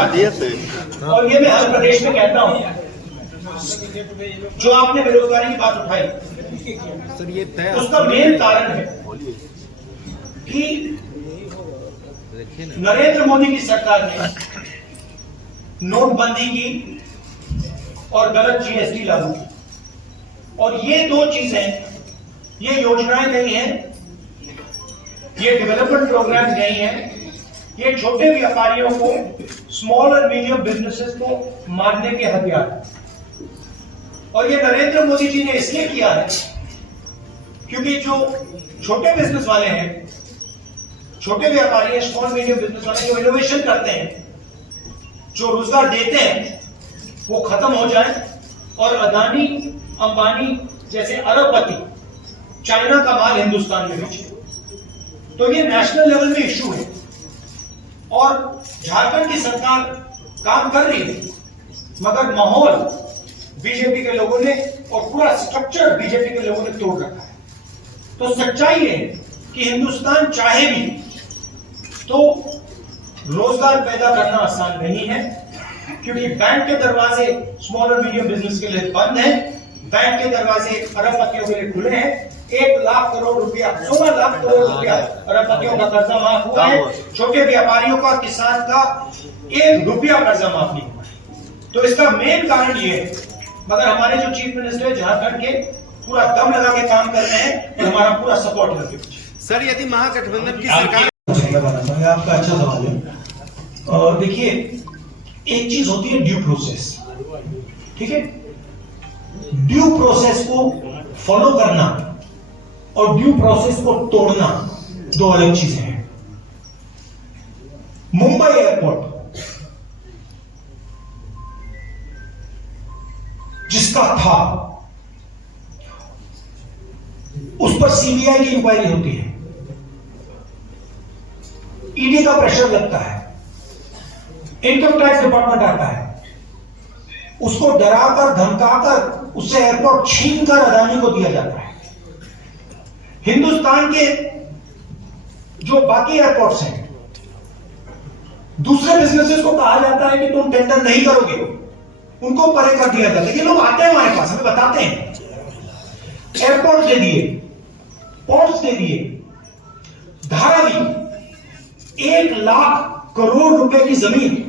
बात है। और ये मैं हर प्रदेश में कहता हूं, जो आपने बेरोजगारी की बात उठाई, उसका मेन कारण है कि नरेंद्र मोदी की सरकार ने नोटबंदी की और गलत जीएसटी लागू की। और ये दो चीजें, ये योजनाएं नहीं है, ये डेवलपमेंट प्रोग्राम नहीं है, ये छोटे व्यापारियों को, स्मॉल और मीडियम बिजनेसेस को मारने के हथियार है। और ये नरेंद्र मोदी जी ने इसलिए किया है क्योंकि जो छोटे बिजनेस वाले हैं, छोटे व्यापारी हैं, स्मॉल मीडियम बिजनेस वाले जो इनोवेशन करते हैं, जो रोजगार देते हैं, वो खत्म हो जाए और अदानी अंबानी जैसे अरबपति चाइना का माल हिंदुस्तान में बेचे। तो ये नेशनल लेवल में इश्यू है और झारखंड की सरकार काम कर रही है, मगर माहौल बीजेपी के लोगों ने और पूरा स्ट्रक्चर बीजेपी के लोगों ने तोड़ रखा है। तो सच्चाई है कि हिंदुस्तान चाहे भी तो रोजगार पैदा करना आसान नहीं है, क्योंकि बैंक के दरवाजे स्मॉल और मीडियम बिजनेस के लिए बंद हैं, बैंक के दरवाजे अरबपतियों के लिए खुले हैं। 1 लाख करोड़ रुपया, 16 लाख करोड़ रुपया अरबपतियों का कर्जा माफ हुआ है, छोटे व्यापारियों का, किसान का 1 रुपया कर्जा माफ नहीं हुआ है। तो इसका मेन कारण ये है, मगर हमारे जो चीफ मिनिस्टर झारखंड के पूरा दम लगा के काम कर रहे हैं और हमारा पूरा सपोर्ट है। सर, यदि महागठबंधन की सरकार, आपका अच्छा सवाल है। और देखिए, एक चीज होती है ड्यू प्रोसेस, ठीक है? ड्यू प्रोसेस को फॉलो करना और ड्यू प्रोसेस को तोड़ना दो अलग चीजें हैं। मुंबई एयरपोर्ट जिसका था, उस पर सीबीआई की इंक्वायरी होती है, ईडी का प्रेशर लगता है, इनकम टैक्स डिपार्टमेंट आता है, उसको डराकर धमकाकर उससे एयरपोर्ट छीनकर अदानी को दिया जाता है। हिंदुस्तान के जो बाकी एयरपोर्ट्स हैं, दूसरे बिजनेसेस को कहा जाता है कि तुम टेंडर नहीं करोगे, उनको परे कर दिया जाता है। ये लोग आते हैं हमारे पास, हमें बताते हैं एयरपोर्ट दे दिए, पोर्ट्स दे दिए, धारावी 1 लाख करोड़ रुपए की जमीन,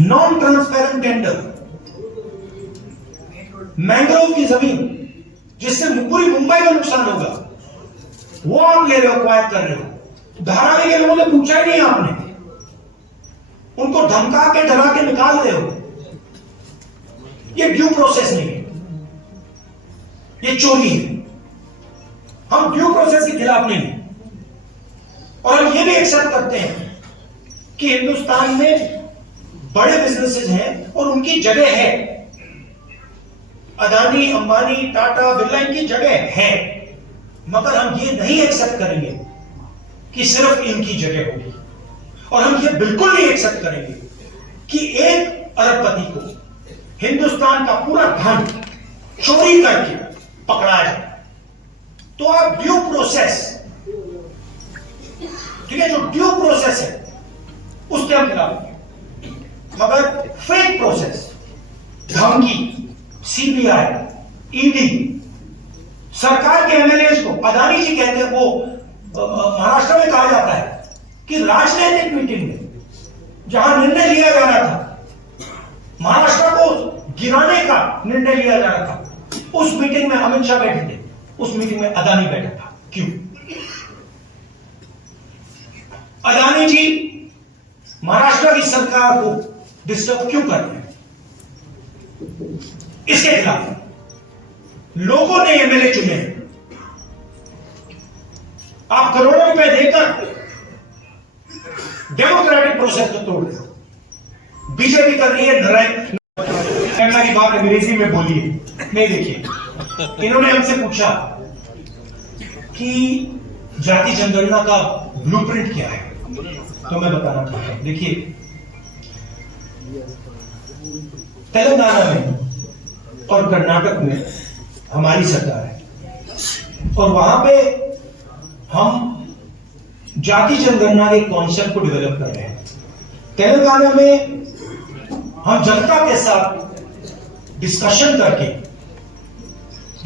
नॉन ट्रांसपेरेंट टेंडर, मैंग्रोव की जमीन जिससे पूरी मुंबई का नुकसान होगा, वो आप ले रहे हो, क्वायर कर रहे हो। धारावी के लोगों ने पूछा ही नहीं आपने, उनको धमका के डरा के निकाल रहे हो। ये ड्यू प्रोसेस नहीं है, ये चोरी है। हम ड्यू प्रोसेस के खिलाफ नहीं है और हम ये भी एक्सेप्ट करते हैं कि हिंदुस्तान में बड़े बिजनेसेस हैं और उनकी जगह है। अदानी, अंबानी, टाटा, बिरला, इनकी जगह है, मगर हम ये नहीं एक्सेप्ट करेंगे कि सिर्फ इनकी जगह होगी। और हम ये बिल्कुल नहीं एक्सेप्ट करेंगे कि एक अरबपति को हिंदुस्तान का पूरा धन चोरी करके पकड़ा जाए। तो आप ड्यू प्रोसेस, ठीक है, जो ड्यू प्रोसेस है उसके हम खिलाफ हैं, मगर फेक प्रोसेस, धमकी, सीबीआई, ईडी, सरकार के एमएलए को, अदानी जी कहते हैं, वो महाराष्ट्र में कहा जाता है कि राजनीतिक मीटिंग में जहां निर्णय लिया जा रहा था, महाराष्ट्र को गिराने का निर्णय लिया जा रहा था, उस मीटिंग में अमित शाह बैठे थे, उस मीटिंग में अदानी बैठा था। क्यों? अदानी जी महाराष्ट्र की सरकार को डिस्टर्ब क्यों कर रहे हैं? इसके खिलाफ लोगों ने एमएलए चुने हैं। आप करोड़ों रुपए देकर डेमोक्रेटिक प्रोसेस को तोड़ रहे हो। बीजेपी कर रही है नारायण की बात अंग्रेजी में बोलिए, नहीं देखिए, इन्होंने हमसे पूछा कि जाति जनगणना का ब्लूप्रिंट क्या है, तो मैं बताना चाहता हूं। देखिए, तेलंगाना में और कर्नाटक में हमारी सरकार है, और वहां पे हम जाति जनगणना के कॉन्सेप्ट को डेवलप कर रहे हैं। तेलंगाना में हम जनता के साथ डिस्कशन करके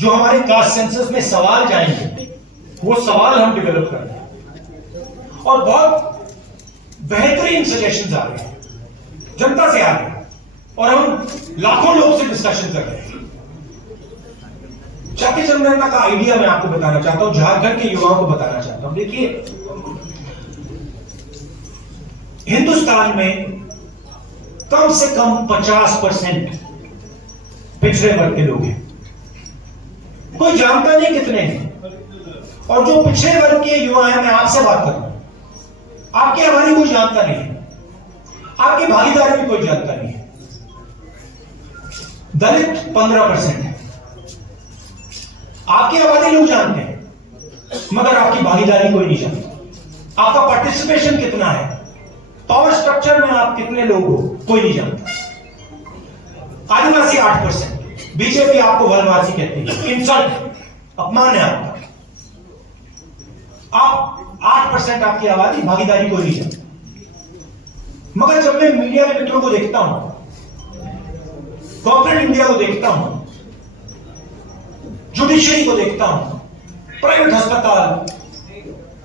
जो हमारे कास्ट सेंसस में सवाल जाएंगे वो सवाल हम डेवलप कर रहे हैं और बहुत बेहतरीन सजेशंस आ रहे हैं, जनता से आ रहे हैं और हम लाखों लोगों से डिस्कशन कर रहे हैं। जाति जनगणना का आइडिया मैं आपको बताना चाहता हूं, झारखंड के युवाओं को बताना चाहता हूं। देखिए, हिंदुस्तान में कम से कम 50% पिछड़े वर्ग के लोग हैं। कोई जानता नहीं कितने हैं। और जो पिछड़े वर्ग के युवा हैं, मैं आपसे बात कर रहा हूं, आपकी आबादी कोई जानता नहीं है, आपकी भागीदारी भी कोई जानता नहीं है। दलित 15% है, आपकी आबादी लोग जानते हैं मगर आपकी भागीदारी कोई नहीं जानता। आपका पार्टिसिपेशन कितना है, पावर स्ट्रक्चर में आप कितने लोग हो, कोई नहीं जानता। आदिवासी 8%, बीजेपी आपको वनवासी कहती है, इंसल्ट, अपमान है आपका। आप 8% आपकी आबादी, भागीदारी कोई नहीं जानता। मगर जब मैं मीडिया के मित्रों को देखता हूं, कॉर्पोरेट इंडिया को देखता हूं, जुडिशरी को देखता हूं, प्राइवेट अस्पताल,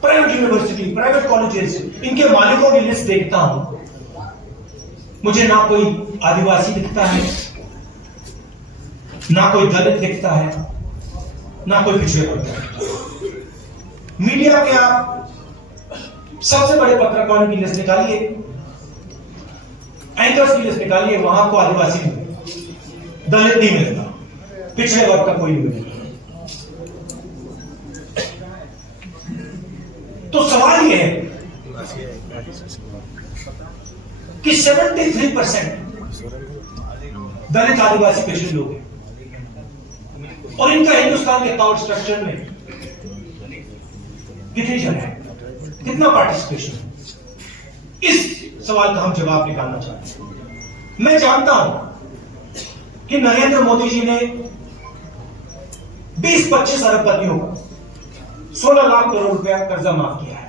प्राइवेट यूनिवर्सिटी, प्राइवेट कॉलेजेस, इनके मालिकों की लिस्ट देखता हूं, मुझे ना कोई आदिवासी दिखता है, ना कोई दलित दिखता है, ना कोई पिछड़े वर्ग का। मीडिया के आप सबसे बड़े पत्रकारों की लिस्ट निकालिए, एंकर्स की लिस्ट निकालिए, वहां को आदिवासी नहीं मिलेगा, दलित नहीं मिलेगा, पिछड़े वर्ग का कोई नहीं मिलेगा। तो सवाल यह है कि 73% दलित आदिवासी पिछड़े लोग हैं और इनका हिंदुस्तान के पावर स्ट्रक्चर में कितनी जगह है, कितना पार्टिसिपेशन है, इस सवाल का हम जवाब निकालना चाहते हैं। मैं जानता हूं कि नरेंद्र मोदी जी ने 20-25 अरबपतियों को 16 लाख करोड़ रुपया कर्जा माफ किया है।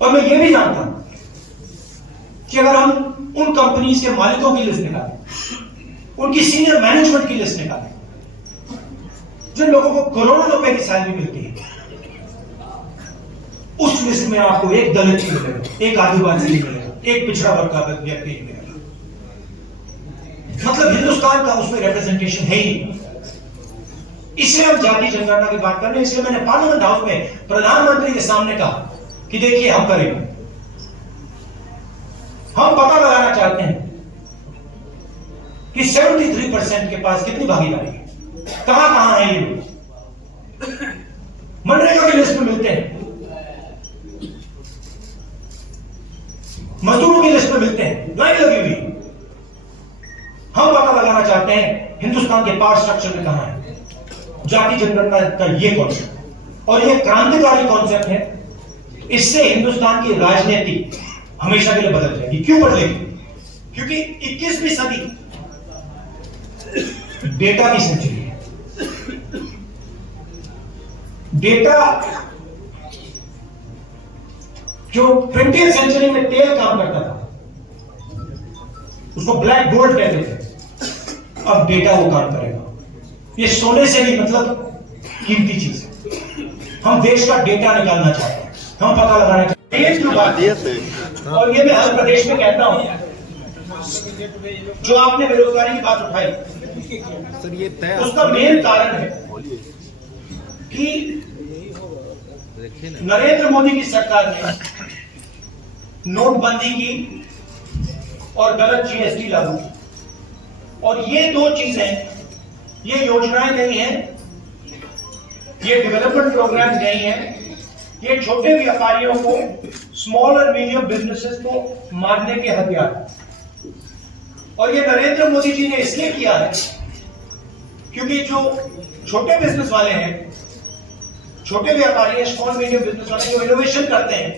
और मैं ये भी जानता हूं कि अगर हम उन कंपनीज के मालिकों की लिस्ट निकालें, उनकी सीनियर मैनेजमेंट की लिस्ट निकालें, जिन लोगों को करोड़ों रुपए की सैलरी मिलती है, उस लिस्ट में आपको एक दलित नहीं मिलेगा, एक आदिवासी नहीं मिलेगा, एक पिछड़ा वर्ग का व्यक्ति नहीं मिलेगा। मतलब हिंदुस्तान का उसमें रिप्रेजेंटेशन है ही नहीं। इसलिए हम जाति जनगणना की बात कर रहे हैं। इसलिए मैंने पार्लियामेंट हाउस में प्रधानमंत्री के सामने कहा कि देखिए, हम करेंगे, हम पता लगाना चाहते हैं कि 73% के पास कितनी भागीदारी है, कहां कहां है ये लोग। मनरेगा की लिस्ट में मिलते हैं, मजदूरों की लिस्ट में मिलते हैं, लाइन लगी हुई। हम पता लगाना चाहते हैं हिंदुस्तान के पावर स्ट्रक्चर में कहां है जाति जनगणना का ये कॉन्सेप्ट। और ये क्रांतिकारी कॉन्सेप्ट है। इससे हिंदुस्तान की राजनीति हमेशा के लिए बदल जाएगी। क्यों बदलेगी? क्योंकि 21वीं सदी डेटा की सेंचुरी है। डेटा जो 20वीं सेंचुरी में तेल काम करता था, उसको ब्लैक गोल्ड कहते थे, अब डेटा वो काम करेगा। ये सोने से भी मतलब कीमती चीज है। हम देश का डेटा निकालना चाहते हैं, हम पता लगाना चाहते हैं। एक जो बात है, और ये मैं हर प्रदेश में कहता हूं, जो आपने बेरोजगारी की बात उठाई, उसका मेन कारण है कि नरेंद्र मोदी की सरकार ने नोटबंदी की और गलत जीएसटी लागू की। और ये दो चीजें, ये योजनाएं नहीं है, ये डेवलपमेंट प्रोग्राम नहीं है, ये छोटे व्यापारियों को, स्मॉल और मीडियम बिजनेसेस को मारने के हथियार। और ये नरेंद्र मोदी जी ने इसलिए किया है क्योंकि जो छोटे बिजनेस वाले हैं, छोटे व्यापारी हैं, स्मॉल मीडियम बिजनेस वाले जो इनोवेशन करते हैं,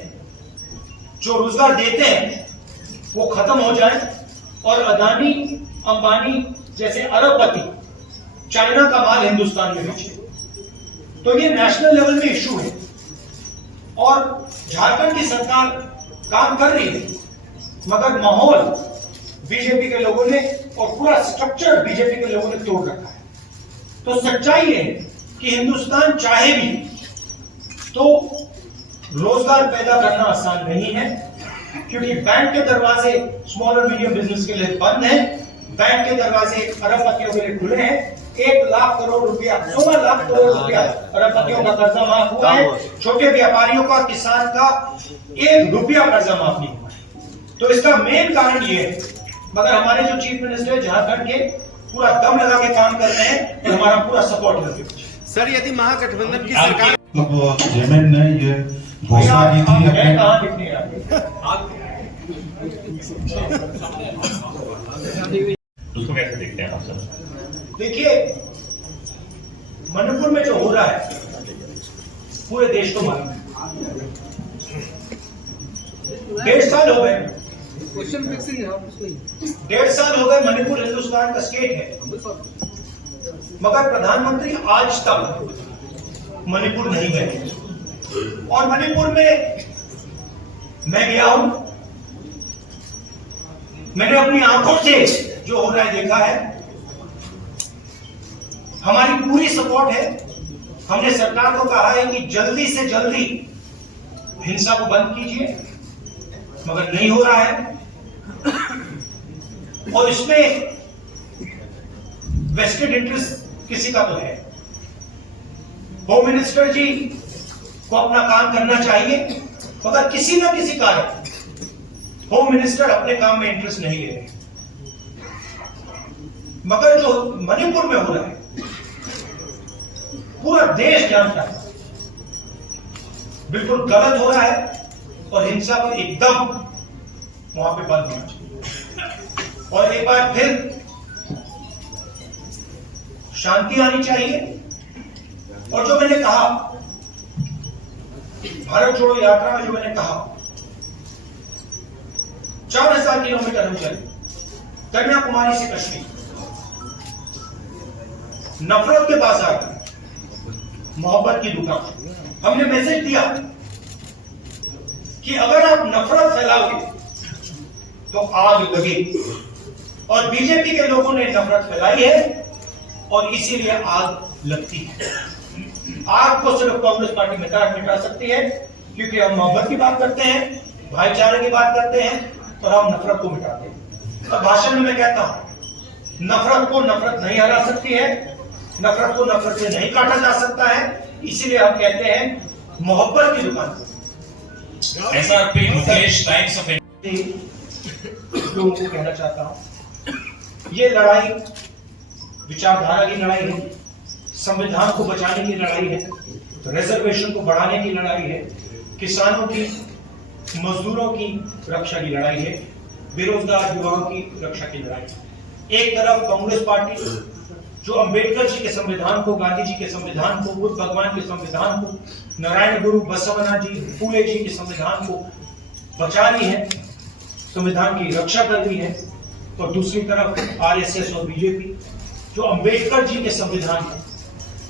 जो रोजगार देते हैं, वो खत्म हो जाए और अदानी, अंबानी जैसे अरबपति चाइना का माल हिंदुस्तान में बेचे। तो ये नेशनल लेवल में इशू है और झारखंड की सरकार काम कर रही है, मगर माहौल बीजेपी के लोगों ने और पूरा स्ट्रक्चर बीजेपी के लोगों ने तोड़ रखा है। तो सच्चाई है कि हिंदुस्तान चाहे भी तो रोजगार पैदा करना आसान नहीं है, क्योंकि बैंक के दरवाजे स्मॉल और मीडियम बिजनेस के लिए बंद हैं, बैंक के दरवाजे अरबपतियों के लिए खुले हैं। 1 लाख करोड़ रुपया, 16 लाख करोड़ रुपया अरबपतियों का कर्जा माफ हुआ है, छोटे व्यापारियों का, किसान का 1 रुपया कर्जा माफ नहीं हुआ है। तो इसका मेन कारण ये है, मगर हमारे जो चीफ मिनिस्टर झारखंड के पूरा दम लगा के काम कर रहे हैं और हमारा पूरा सपोर्ट है उनके पीछे। सर यदि महागठबंधन की सरकार जेमेन ने ये घोषणा की थी अपने कहाँ दिखने आ रहे? उसको कैसे देखते हैं आप सब? देखिए, मणिपुर में जो हो रहा है पूरे देश को मालूम है। 1.5 साल हो गए, 1.5 साल हो गए मणिपुर हिंदुस्तान का स्टेट है, मगर प्रधानमंत्री आज तक मणिपुर नहीं गए। और मणिपुर में मैं गया हूं, मैंने अपनी आंखों से जो हो रहा है देखा है। हमारी पूरी सपोर्ट है। हमने सरकार को कहा है कि जल्दी से जल्दी हिंसा को बंद कीजिए, मगर नहीं हो रहा है। और इसमें वेस्टेड इंटरेस्ट किसी का तो है। होम मिनिस्टर जी को अपना काम करना चाहिए, मगर किसी न किसी कारण होम मिनिस्टर अपने काम में इंटरेस्ट नहीं ले रहे। मगर जो मणिपुर में हो रहा है पूरा देश जानता है, बिल्कुल गलत हो रहा है और हिंसा को एकदम वहां पे बंद होना चाहिए। और एक बार फिर शांति आनी चाहिए। और जो मैंने कहा भारत जोड़ो यात्रा में, जो मैंने कहा 4000 किलोमीटर हम चले, कन्याकुमारी से कश्मीर, नफरत के बाजार, मोहब्बत की दुकान। हमने मैसेज दिया कि अगर आप नफरत फैलाओगे तो आग लगेगी, और बीजेपी के लोगों ने नफरत फैलाई है और इसीलिए आग लगती है। आग को सिर्फ कांग्रेस पार्टी मिटा सकती है, क्योंकि हम मोहब्बत की बात करते हैं, भाईचारे की बात करते हैं और हम नफरत को मिटाते हैं। तो भाषण में मैं कहता हूं, नफरत को नफरत नहीं हरा सकती है, नफरत को नफरत से नहीं काटा जा सकता है। इसीलिए हम कहते हैं मोहब्बत की दुकान। SRP मुकेश टाइम्स ऑफ लोगों को कहना चाहता हूं, ये लड़ाई विचारधारा की लड़ाई है, संविधान को बचाने की लड़ाई है, रिजर्वेशन को बढ़ाने की लड़ाई है, किसानों की, मजदूरों की रक्षा की लड़ाई है, बेरोजगार युवाओं की रक्षा की लड़ाई है। एक तरफ कांग्रेस पार्टी जो अंबेडकर जी के संविधान को, गांधी जी के संविधान को, बुद्ध भगवान के संविधान को, नारायण गुरु बसवना जी, फूले जी के संविधान को बचा रही है, संविधान की रक्षा कर रही है, और दूसरी तरफ आरएसएस और बीजेपी जो अंबेडकर जी के संविधान को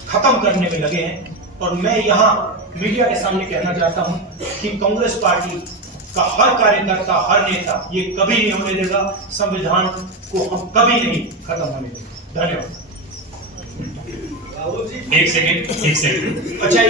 खत्म करने में लगे हैं। और मैं यहां मीडिया के सामने कहना चाहता हूं कि कांग्रेस पार्टी का हर कार्यकर्ता, हर नेता ये कभी नहीं होने देगा, संविधान को हम कभी नहीं खत्म होने देंगे। धन्यवाद। एक सेकंड। अच्छा,